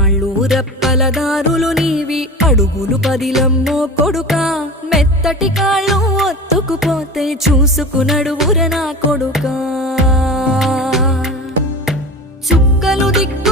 రాళ్ళు రెప్పలదారులు నీవి అడుగులు పదిలమ్మో కొడుకా మెత్తటి కాళ్ళు ఒత్తుకుపోతే చూసుకునడువుర నా కొడుకా చుక్కలు దిక్కు